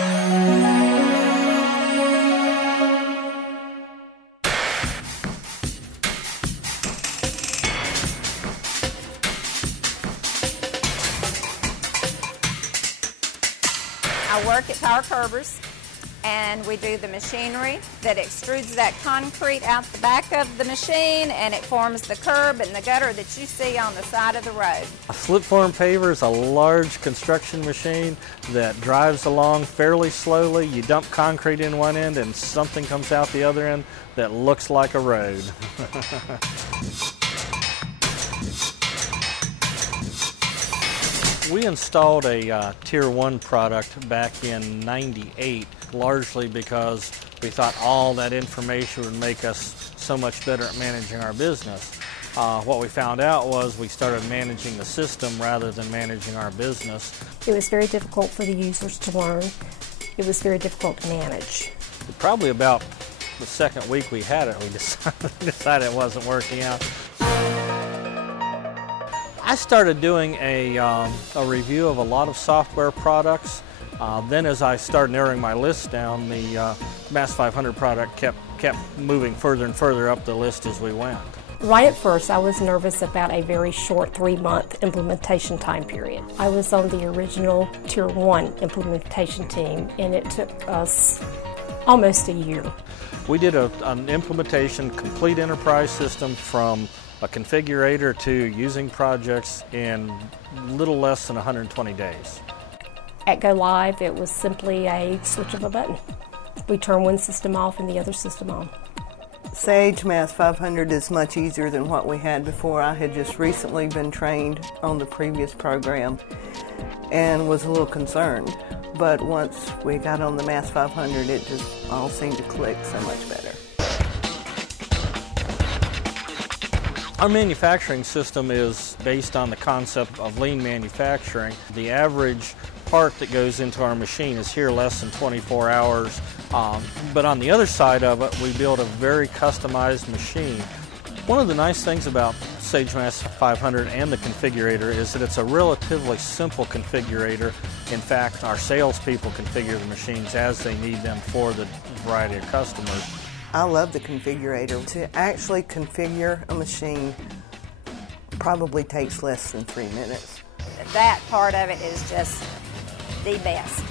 I work at Power Curbers, and we do the machinery that extrudes that concrete out the back of the machine, and it forms the curb and the gutter that you see on the side of the road. A slip form paver is a large construction machine that drives along fairly slowly. You dump concrete in one end and something comes out the other end that looks like a road. We installed a Tier 1 product back in '98, largely because we thought all that information would make us so much better at managing our business. What we found out was we started managing the system rather than managing our business. It was very difficult for the users to learn. It was very difficult to manage. Probably about the second week we had it, we decided it wasn't working out. I started doing a review of a lot of software products. Then as I started narrowing my list down, the MAS 500 product kept moving further and further up the list as we went. Right at first, I was nervous about a very short 3-month implementation time period. I was on the original Tier 1 implementation team, and it took us almost a year. We did an implementation, complete enterprise system from a configurator to using projects in little less than 120 days. At Go Live, it was simply a switch of a button. We turn one system off and the other system on. Sage MAS 500 is much easier than what we had before. I had just recently been trained on the previous program and was a little concerned. But once we got on the MAS 500, it just all seemed to click so much better. Our manufacturing system is based on the concept of lean manufacturing. The average part that goes into our machine is here less than 24 hours. But on the other side of it, we build a very customized machine. One of the nice things about Sage MAS 500 and the configurator is that it's a relatively simple configurator. In fact, our salespeople configure the machines as they need them for the variety of customers. I love the configurator. To actually configure a machine probably takes less than 3 minutes. That part of it is just the best.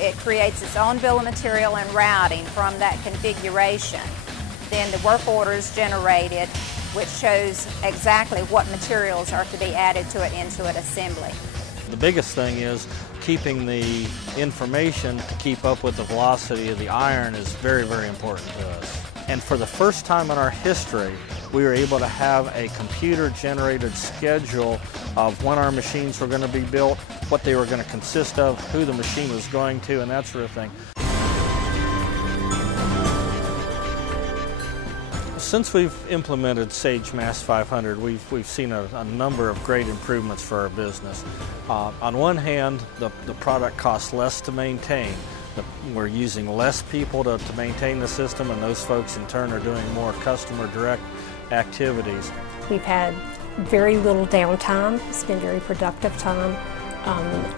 It creates its own bill of material and routing from that configuration. Then the work order is generated, which shows exactly what materials are to be added to it into an assembly. The biggest thing is keeping the information to keep up with the velocity of the iron is very, very important to us. And for the first time in our history, we were able to have a computer-generated schedule of when our machines were going to be built, what they were going to consist of, who the machine was going to, and that sort of thing. Since we've implemented Sage MAS 500, we've seen a number of great improvements for our business. On one hand, the product costs less to maintain. We're using less people to maintain the system, and those folks in turn are doing more customer direct activities. We've had very little downtime. It's been very productive time.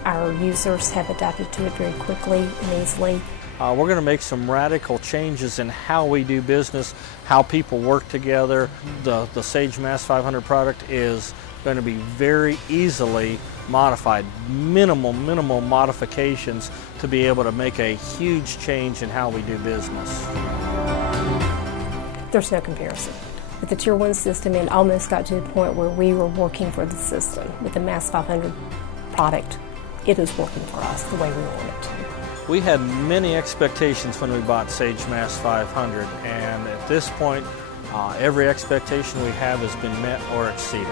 Our users have adapted to it very quickly and easily. We're going to make some radical changes in how we do business, how people work together. The Sage MAS 500 product is going to be very easily modified, minimal modifications to be able to make a huge change in how we do business. There's no comparison. With the Tier 1 system, it almost got to the point where we were working for the system. With the MAS 500 product, it is working for us the way we want it to. We had many expectations when we bought Sage MAS 500, and at this point, every expectation we have has been met or exceeded.